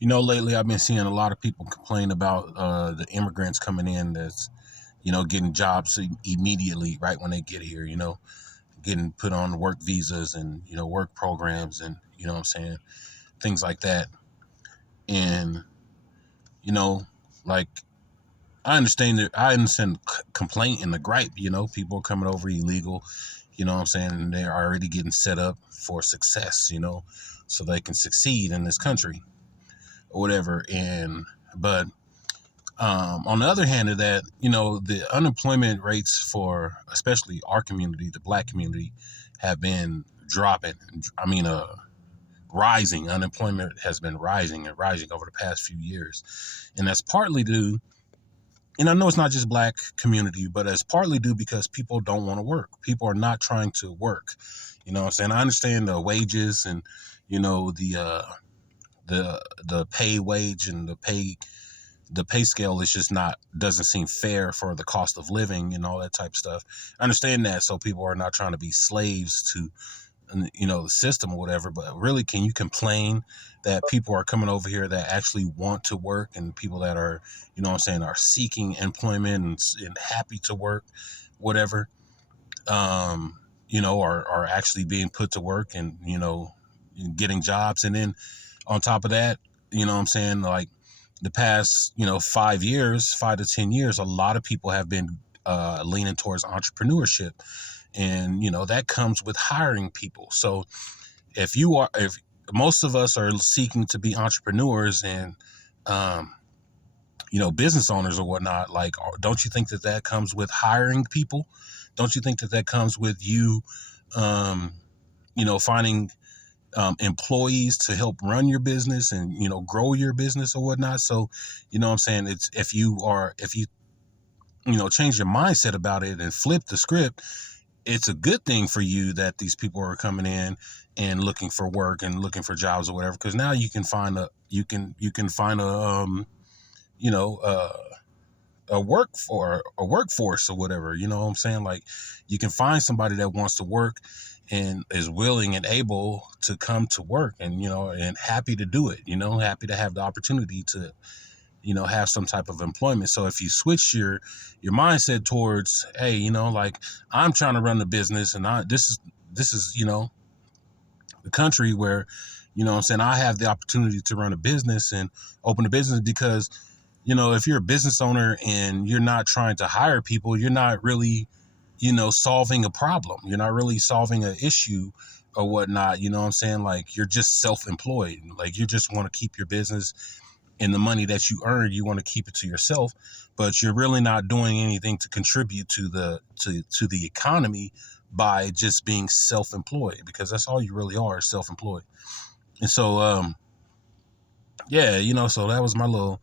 Lately I've been seeing a lot of people complain about the immigrants coming in that's, getting jobs immediately right when they get here, getting put on work visas and, work programs and, what I'm saying, things like that. And, you know, like I understand the complaint and the gripe, people are coming over illegal, what I'm saying, and they're already getting set up for success, so they can succeed in this country or whatever. But on the other hand of that, the unemployment rates for especially our community, the black community, have been dropping. I mean, rising. Unemployment has been rising and rising over the past few years. And that's partly due, and I know it's not just black community, but it's partly due because people don't want to work. People are not trying to work. You know what I'm saying? I understand the wages and, the pay wage and the pay scale is just not doesn't seem fair for the cost of living and all that type of stuff. I understand that, so people are not trying to be slaves to the system or whatever. But really, can you complain that people are coming over here that actually want to work, and people that are, what I'm saying, are seeking employment and happy to work, whatever, are actually being put to work and getting jobs. And then on top of that, what I'm saying, like the past, 5 years, 5 to 10 years, a lot of people have been leaning towards entrepreneurship. And, that comes with hiring people. So if most of us are seeking to be entrepreneurs and, business owners or whatnot, like, don't you think that that comes with hiring people? Don't you think that that comes with you, finding employees to help run your business and grow your business or whatnot? So what I'm saying, it's if you change your mindset about it and flip the script, it's a good thing for you that these people are coming in and looking for work and looking for jobs or whatever, because now you can find you know uh, a workforce or whatever. You know what I'm saying? Like, you can find somebody that wants to work and is willing and able to come to work and and happy to do it, happy to have the opportunity to have some type of employment. So if you switch your mindset towards, hey, like, I'm trying to run the business, and this is the country where what I'm saying, I have the opportunity to run a business and open a business. Because if you're a business owner and you're not trying to hire people, you're not really solving a problem. You're not really solving an issue or whatnot. You know what I'm saying? Like, you're just self-employed. Like, you just want to keep your business, and the money that you earn, you want to keep it to yourself, but you're really not doing anything to contribute to the economy by just being self-employed, because that's all you really are, self-employed. And so, yeah, so that was my little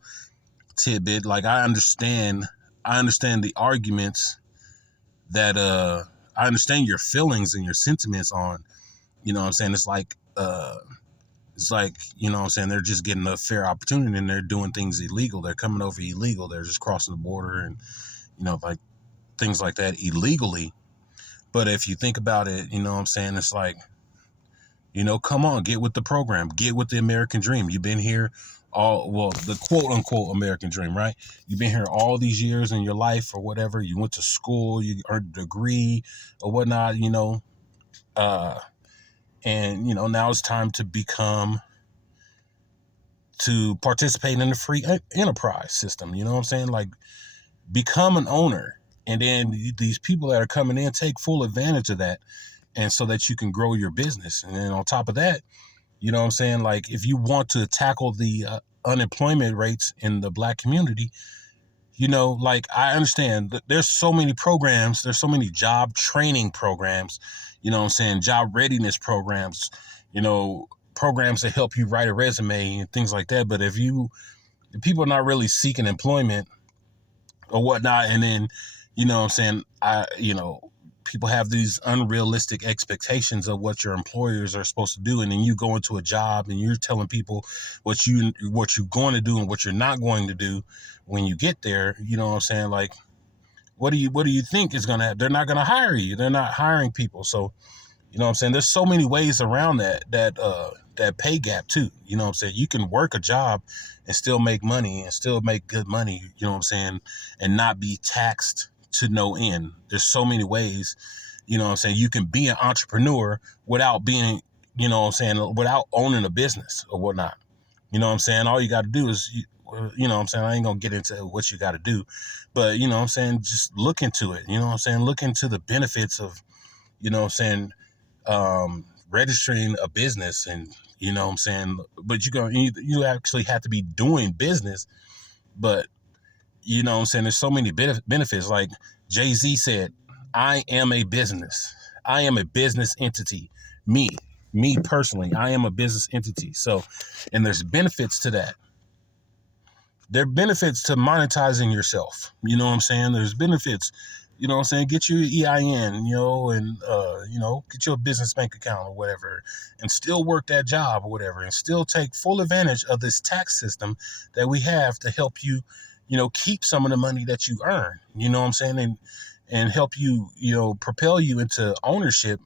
tidbit. Like, I understand the arguments that I understand your feelings and your sentiments on, what I'm saying. It's like, what I'm saying, they're just getting a fair opportunity and they're doing things illegal. They're coming over illegal. They're just crossing the border and, like, things like that illegally. But if you think about it, what I'm saying, it's like, come on, get with the program, get with the American dream. You've been here the quote unquote American dream, right? You've been here all these years in your life or whatever. You went to school, you earned a degree or whatnot, uh, and, now it's time to participate in the free enterprise system. You know what I'm saying? Like, become an owner. And then these people that are coming in, take full advantage of that. And so that you can grow your business. And then on top of that, what I'm saying? Like, if you want to tackle the unemployment rates in the black community, like, I understand that there's so many programs, there's so many job training programs, what I'm saying, job readiness programs, programs that help you write a resume and things like that. But if people are not really seeking employment or whatnot, and then, what I'm saying, people have these unrealistic expectations of what your employers are supposed to do, and then you go into a job and you're telling people what you're going to do and what you're not going to do when you get there. You know what I'm saying? Like, what do you think is going to happen? They're not going to hire you. They're not hiring people. So, what I'm saying, there's so many ways around that that pay gap too. You know what I'm saying? You can work a job and still make money and still make good money, you know what I'm saying, and not be taxed to no end. There's so many ways, you know what I'm saying, you can be an entrepreneur without being, you know what I'm saying, without owning a business or whatnot. You know what I'm saying? All you got to do is, you know what I'm saying? I ain't going to get into what you got to do, but you know what I'm saying? Just look into it. You know what I'm saying? Look into the benefits of, you know what I'm saying, registering a business, and you know what I'm saying, but you actually have to be doing business. But you know what I'm saying, there's so many benefits. Like Jay-Z said, I am a business. I am a business entity. Me personally, I am a business entity. So, and there's benefits to that. There are benefits to monetizing yourself. You know what I'm saying? There's benefits, you know what I'm saying? Get your EIN, you know, and, you know, get your business bank account or whatever, and still work that job or whatever, and still take full advantage of this tax system that we have to help you, you know, keep some of the money that you earn, you know what I'm saying? And help you, you know, propel you into ownership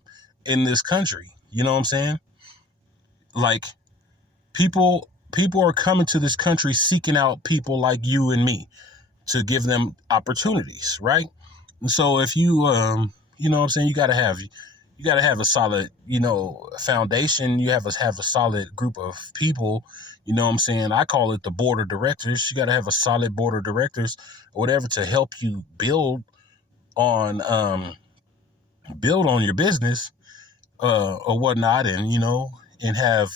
in this country. You know what I'm saying? Like, people are coming to this country seeking out people like you and me to give them opportunities, right? And so if you you know what I'm saying, you got to have a solid, you know, foundation. You have a solid group of people, you know what I'm saying? I call it the board of directors. You got to have a solid board of directors or whatever to help you on build on your business or whatnot. And you know, and have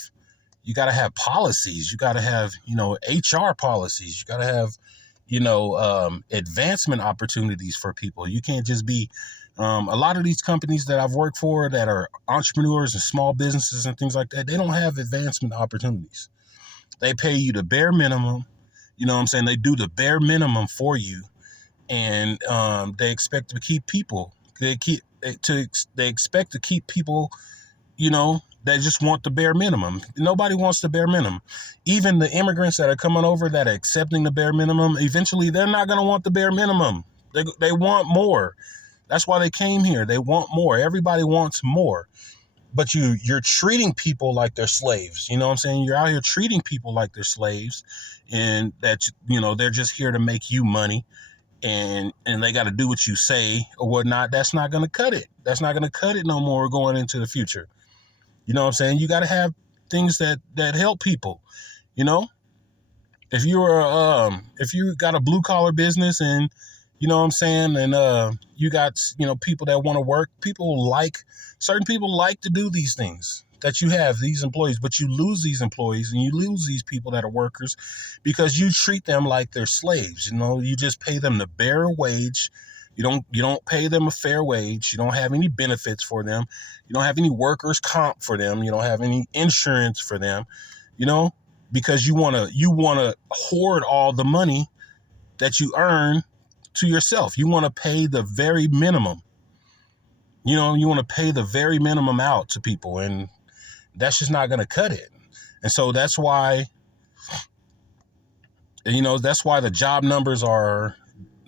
you got to have policies. You got to have, you know, HR policies. You got to have, you know, advancement opportunities for people. You can't just be a lot of these companies that I've worked for that are entrepreneurs and small businesses and things like that, they don't have advancement opportunities. They pay you the bare minimum. You know what I'm saying? They do the bare minimum for you, and they expect to keep people. They expect to keep people, you know, that just want the bare minimum. Nobody wants the bare minimum. Even the immigrants that are coming over that are accepting the bare minimum, eventually they're not going to want the bare minimum. They want more. That's why they came here. They want more. Everybody wants more. But you're treating people like they're slaves. You know what I'm saying? You're out here treating people like they're slaves, and that, you know, they're just here to make you money, and they got to do what you say or whatnot. That's not going to cut it. That's not going to cut it no more going into the future. You know what I'm saying? You got to have things that help people. You know, if you got a blue collar business, and you know what I'm saying, and you got, you know, people that want to work, certain people like to do these things that you have, these employees, but you lose these employees and you lose these people that are workers because you treat them like they're slaves. You know, you just pay them the bare wage. You don't pay them a fair wage. You don't have any benefits for them. You don't have any workers' comp for them. You don't have any insurance for them, you know, because you want to hoard all the money that you earn to yourself. You want to pay the very minimum. You know, you want to pay the very minimum out to people, and that's just not going to cut it. And so that's why, you know, that's why the job numbers are,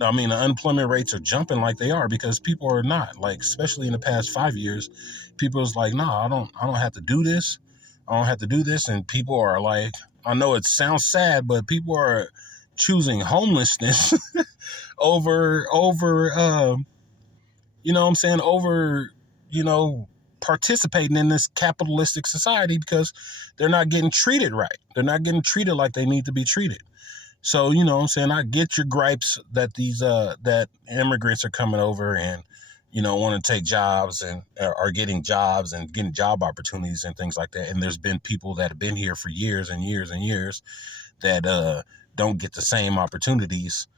I mean, the unemployment rates are jumping like they are, because people are not, like, especially in the past 5 years, people is like, no, I don't have to do this. I don't have to do this. And people are like, I know it sounds sad, but people are choosing homelessness over, you know what I'm saying, over, you know, participating in this capitalistic society, because they're not getting treated right. They're not getting treated like they need to be treated. So, you know what I'm saying, I get your gripes that these that immigrants are coming over and, you know, want to take jobs and are getting jobs and getting job opportunities and things like that. And there's been people that have been here for years and years and years that don't get the same opportunities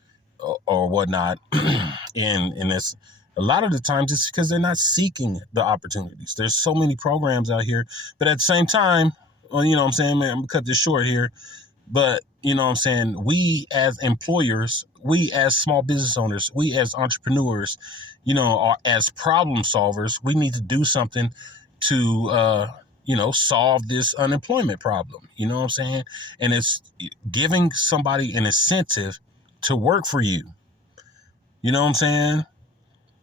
or whatnot. and it's a lot of the times it's because they're not seeking the opportunities. There's so many programs out here, but at the same time, well, you know what I'm saying, man, I'm gonna cut this short here. But, you know what I'm saying, we as employers, we as small business owners, we as entrepreneurs, you know, are, as problem solvers, we need to do something to, you know, solve this unemployment problem. You know what I'm saying? And it's giving somebody an incentive to work for you. You know what I'm saying?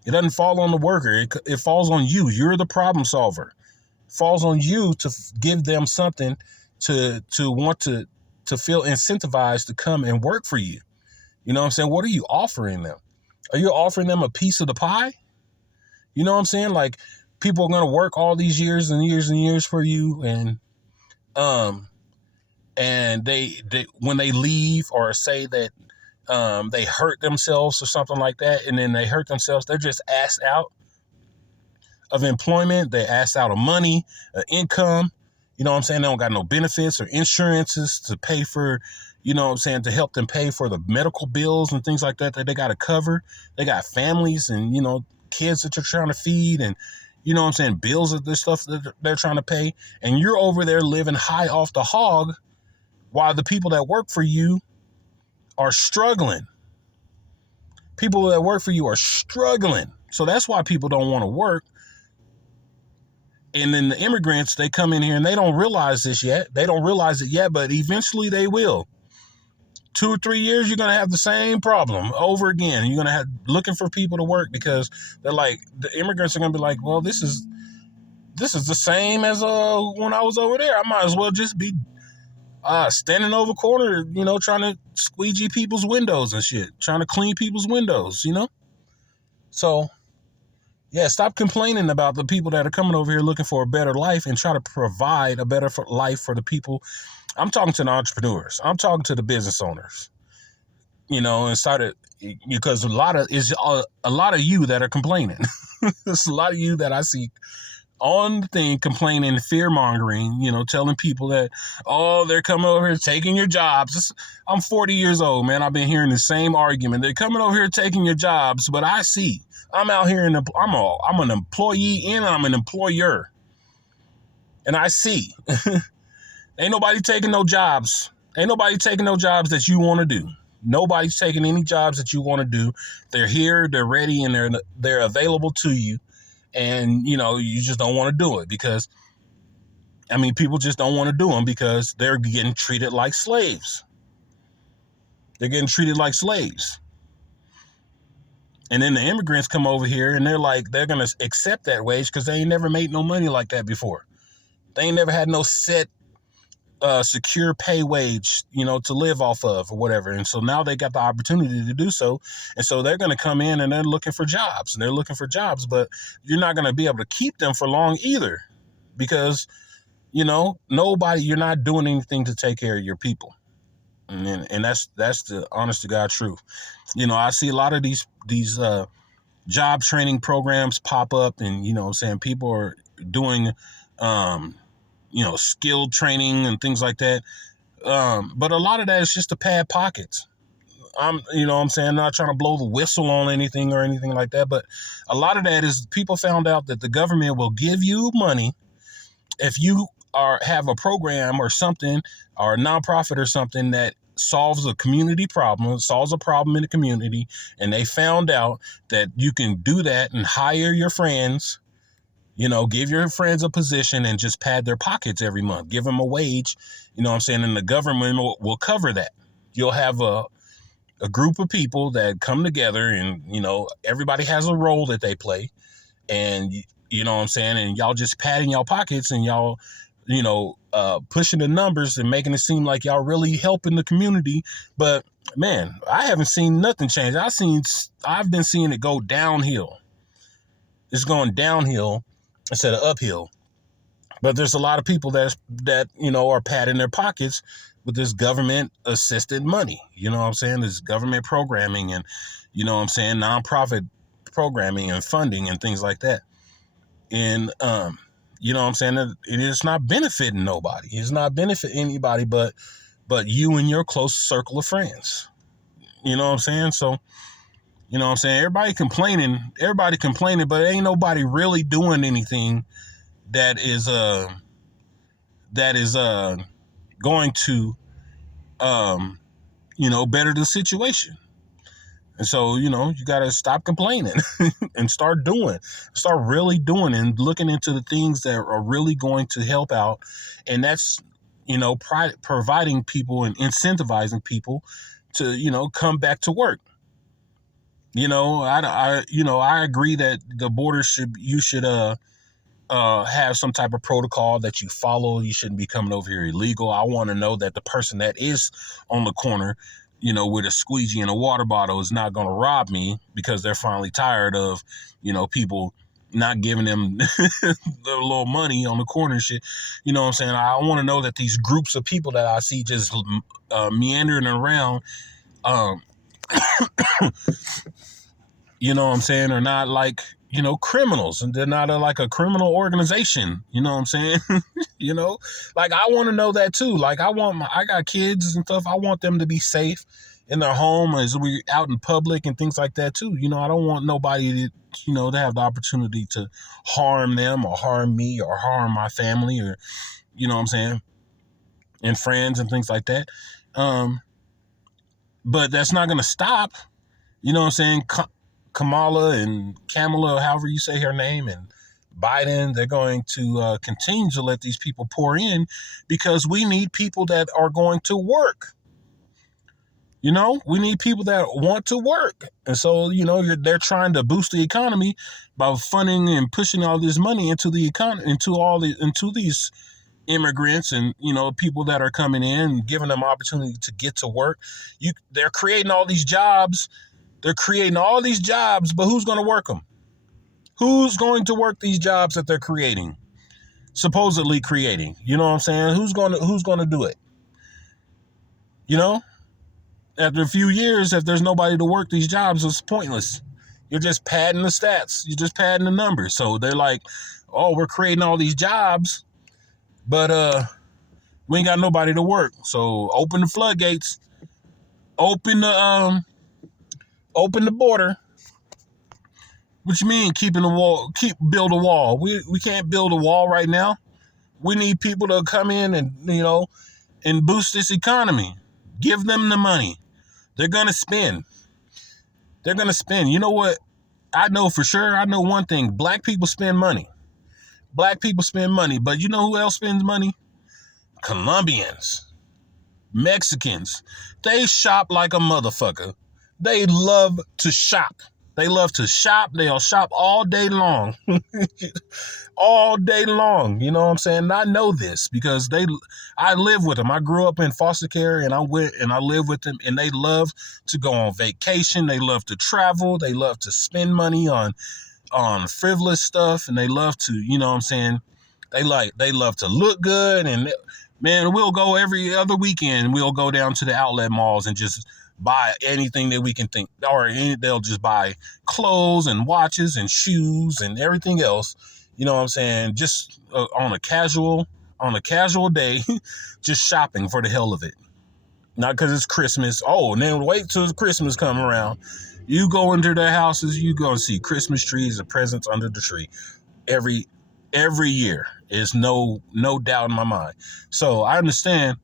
It doesn't fall on the worker. It falls on you. You're the problem solver. falls on you to give them something to want to feel incentivized to come and work for you. You know what I'm saying? What are you offering them? Are you offering them a piece of the pie? You know what I'm saying? Like, people are going to work all these years and years and years for you, um and they when they leave or say that they hurt themselves or something like that, and then they hurt themselves, they're just asked out of employment, they asked out of money, income. You know what I'm saying? They don't got no benefits or insurances to pay for, you know what I'm saying, to help them pay for the medical bills and things like that they got to cover. They got families and, kids that they're trying to feed, and, you know what I'm saying, bills of this stuff that they're trying to pay. And you're over there living high off the hog while the people that work for you are struggling. People that work for you are struggling. So that's why people don't want to work. And then the immigrants, they come in here and they don't realize this yet. They don't realize it yet, but eventually they will. 2 or 3 years, you're going to have the same problem over again. You're going to have looking for people to work, because they're like, the immigrants are going to be like, well, this is the same as when I was over there. I might as well just be standing over corner, trying to squeegee people's windows and shit, trying to clean people's windows, So, yeah, stop complaining about the people that are coming over here looking for a better life, and try to provide a better life for the people. I'm talking to the entrepreneurs. I'm talking to the business owners, and started, because a lot of you that are complaining. There's a lot of you that I see on the thing complaining, fear mongering, telling people that, oh, they're coming over here taking your jobs. I'm 40 years old, man. I've been hearing the same argument. They're coming over here taking your jobs, but I see. I'm out here I'm an employee and I'm an employer. And I see. Ain't nobody taking no jobs. Ain't nobody taking no jobs that you want to do. Nobody's taking any jobs that you want to do. They're here, they're ready, and they're available to you. And, you just don't want to do it because, people just don't want to do them because they're getting treated like slaves. They're getting treated like slaves. And then the immigrants come over here and they're like, they're going to accept that wage because they ain't never made no money like that before. They ain't never had no set, secure pay wage, to live off of or whatever. And so now they got the opportunity to do so. And so they're going to come in and they're looking for jobs, but you're not going to be able to keep them for long either, because, you're not doing anything to take care of your people. And that's the honest to God truth. I see a lot of these job training programs pop up, and, people are doing, skill training and things like that. But a lot of that is just to pad pockets. I'm not trying to blow the whistle on anything or anything like that, but a lot of that is people found out that the government will give you money if you have a program or something, or a nonprofit or something that solves a community problem, solves a problem in the community, and they found out that you can do that and hire your friends, give your friends a position and just pad their pockets every month, give them a wage, and the government will cover that. You'll have a group of people that come together, and, everybody has a role that they play, and, and y'all just padding y'all pockets, and y'all, pushing the numbers and making it seem like y'all really helping the community. But man, I haven't seen nothing change. I've been seeing it go downhill. It's going downhill instead of uphill. But there's a lot of people that are padding their pockets with this government assisted money. This government programming and, nonprofit programming and funding and things like that. And, it's not benefiting nobody. It's not benefiting anybody but you and your close circle of friends. So, everybody complaining, but ain't nobody really doing anything that is going to, better the situation. And so, you got to stop complaining and start really doing and looking into the things that are really going to help out. And that's, providing people and incentivizing people to, come back to work. I agree that the border you should have some type of protocol that you follow. You shouldn't be coming over here illegal. I want to know that the person that is on the corner, with a squeegee and a water bottle is not going to rob me because they're finally tired of, people not giving them the little money on the corner and shit. You know what I'm saying? I want to know that these groups of people that I see just meandering around, um, you know what I'm saying, are not like, criminals, and they're not like a criminal organization. You know what I'm saying? Like I want to know that too. Like I got kids and stuff. I want them to be safe in their home as we out in public and things like that too. I don't want nobody to have the opportunity to harm them or harm me or harm my family or, what I'm saying, and friends and things like that. But that's not going to stop, what I'm saying, Kamala and Kamala, however you say her name, and Biden, they're going to continue to let these people pour in because we need people that are going to work. We need people that want to work. And so, they're trying to boost the economy by funding and pushing all this money into the economy, into these immigrants and, people that are coming in and giving them opportunity to get to work. They're creating all these jobs. They're creating all these jobs, but who's going to work them? Who's going to work these jobs that they're creating? Supposedly creating. You know what I'm saying? Who's going to do it? After a few years, if there's nobody to work these jobs, it's pointless. You're just padding the stats. You're just padding the numbers. So they're like, oh, we're creating all these jobs, but we ain't got nobody to work. So open the floodgates. Open the border. What you mean keeping the wall? Build a wall. We can't build a wall right now. We need people to come in and and boost this economy. Give them the money. They're gonna spend. They're gonna spend. You know what? I know for sure. I know one thing. Black people spend money. Black people spend money. But you know who else spends money? Colombians. Mexicans. They shop like a motherfucker. They love to shop. They love to shop. They'll shop all day long. All day long. You know what I'm saying? I know this because I live with them. I grew up in foster care and I went and I live with them, and they love to go on vacation. They love to travel. They love to spend money on frivolous stuff, and they love to, you know what I'm saying? They love to look good, and man, we'll go every other weekend. We'll go down to the outlet malls and just buy anything that we can think, or they'll just buy clothes and watches and shoes and everything else. You know what I'm saying? Just on a casual day, just shopping for the hell of it. Not because it's Christmas. Oh, and then wait till Christmas come around. You go into their houses, you go and see Christmas trees and presents under the tree every year. Is no doubt in my mind. So I understand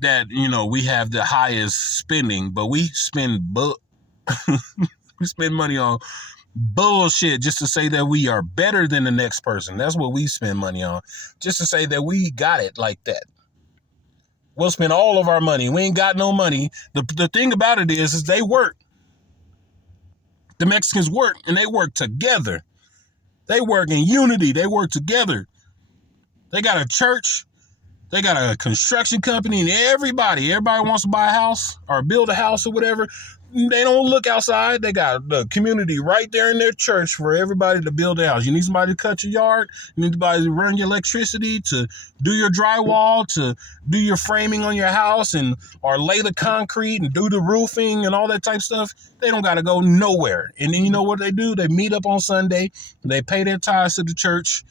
that we have the highest spending, but we spend we spend money on bullshit just to say that we are better than the next person. That's what we spend money on, just to say that we got it like that. We'll spend all of our money. We ain't got no money. The thing about it is they work. The Mexicans work, and they work together. They work in unity. They work together. They got a church. They got a construction company, and everybody wants to buy a house or build a house or whatever. They don't look outside. They got the community right there in their church for everybody to build a house. You need somebody to cut your yard. You need somebody to run your electricity, to do your drywall, to do your framing on your house, and or lay the concrete and do the roofing and all that type of stuff. They don't got to go nowhere. And then you know what they do? They meet up on Sunday. They pay their tithes to the church.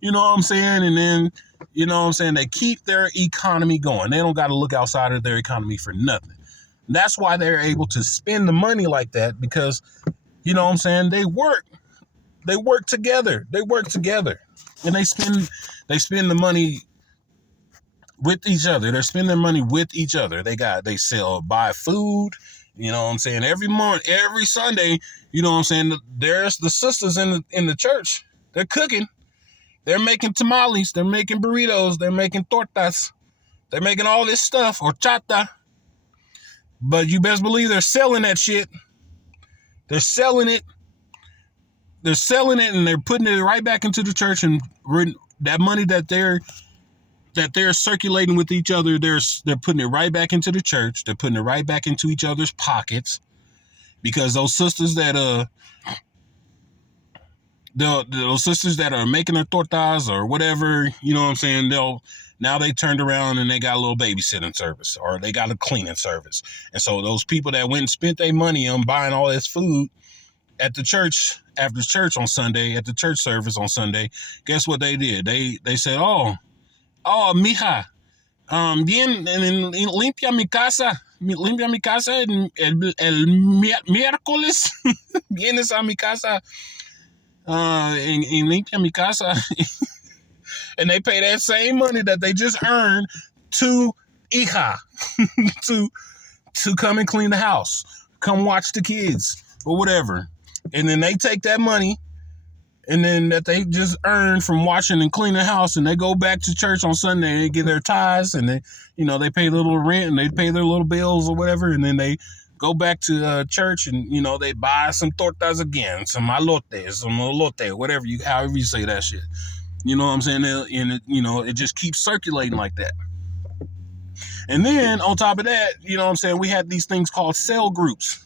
You know what I'm saying? And then, you know what I'm saying, they keep their economy going. They don't got to look outside of their economy for nothing. That's why they're able to spend the money like that, because, you know what I'm saying, they work together. They work together. And they spend the money with each other. They're spending their money with each other. They buy food, you know what I'm saying, every month, every Sunday, you know what I'm saying, there's the sisters in the church. They're cooking. They're making tamales. They're making burritos. They're making tortas. They're making all this stuff, horchata. But you best believe they're selling that shit. They're selling it. they're selling it and they're putting it right back into the church, and that money that they're circulating with each other, they're putting it right back into the church. They're putting it right back into each other's pockets, because those sisters that those sisters that are making their tortas or whatever, you know what I'm saying, now they turned around and they got a little babysitting service, or they got a cleaning service. And so those people that went and spent their money on buying all this food at the church, after church on Sunday, at the church service on Sunday, guess what they did? They said, oh, mija, bien, limpia mi casa el miércoles, vienes a mi casa, and limpia mi casa. And they pay that same money that they just earned to hija, to come and clean the house, come watch the kids or whatever. And then they take that money and then that they just earned from watching and cleaning the house, and they go back to church on Sunday and they get their tithes, and they pay their little rent and they pay their little bills or whatever, and then they go back to church and they buy some tortas again, some elote, whatever however you say that shit. You know what I'm saying? And it just keeps circulating like that. And then on top of that, you know what I'm saying, we had these things called cell groups.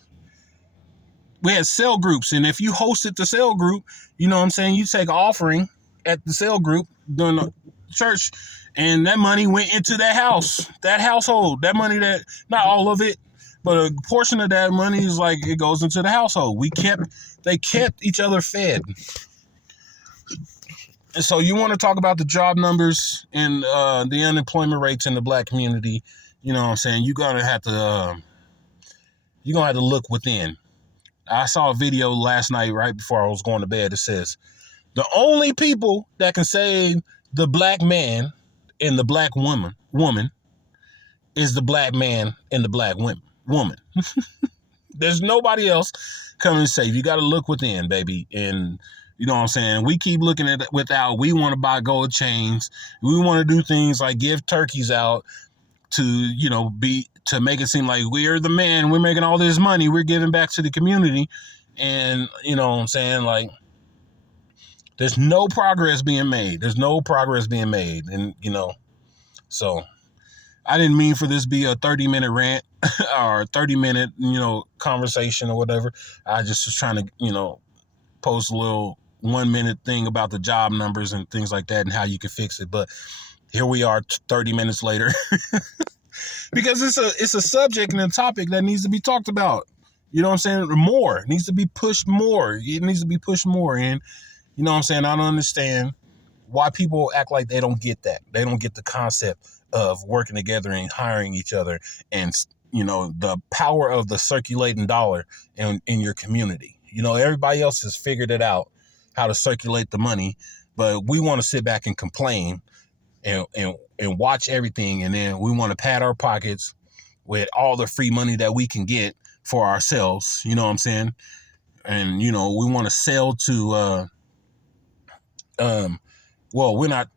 We had cell groups, and if you hosted the cell group, you know what I'm saying, you take an offering at the cell group during the church, and that money went into that house, that household. That money, that not all of it, but a portion of that money is like, it goes into the household. They kept each other fed. And so you want to talk about the job numbers and the unemployment rates in the black community, you know what I'm saying, you're gonna have to look within. I saw a video last night right before I was going to bed. It says, the only people that can save the black man and the black woman is the black man and the black woman. There's nobody else coming to save. You got to look within, baby. And you know what I'm saying? We keep looking at it without. We want to buy gold chains. We want to do things like give turkeys out to make it seem like we're the man. We're making all this money. We're giving back to the community. And you know what I'm saying? Like, there's no progress being made. And, so I didn't mean for this to be a 30-minute rant or a 30-minute, conversation or whatever. I just was trying to, post a little 1-minute thing about the job numbers and things like that and how you can fix it. But here we are 30 minutes later because it's a subject and a topic that needs to be talked about. You know what I'm saying? More. It needs to be pushed more. It needs to be pushed more. And you know what I'm saying? I don't understand why people act like they don't get that. They don't get the concept of working together and hiring each other and, the power of the circulating dollar in your community. Everybody else has figured it out, how to circulate the money, but we want to sit back and complain and watch everything. And then we want to pad our pockets with all the free money that we can get for ourselves. You know what I'm saying? And, we want to sell to, we're not,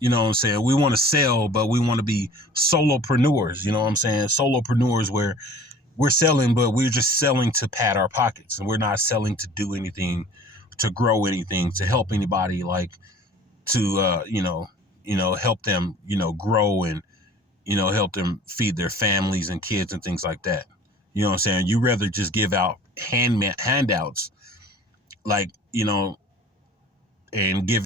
you know what I'm saying? We want to sell, but we want to be solopreneurs. You know what I'm saying? Solopreneurs where we're selling, but we're just selling to pad our pockets, and we're not selling to do anything, to grow anything, to help anybody, like to, help them, grow and, help them feed their families and kids and things like that. You know what I'm saying? You rather just give out handouts, like, and give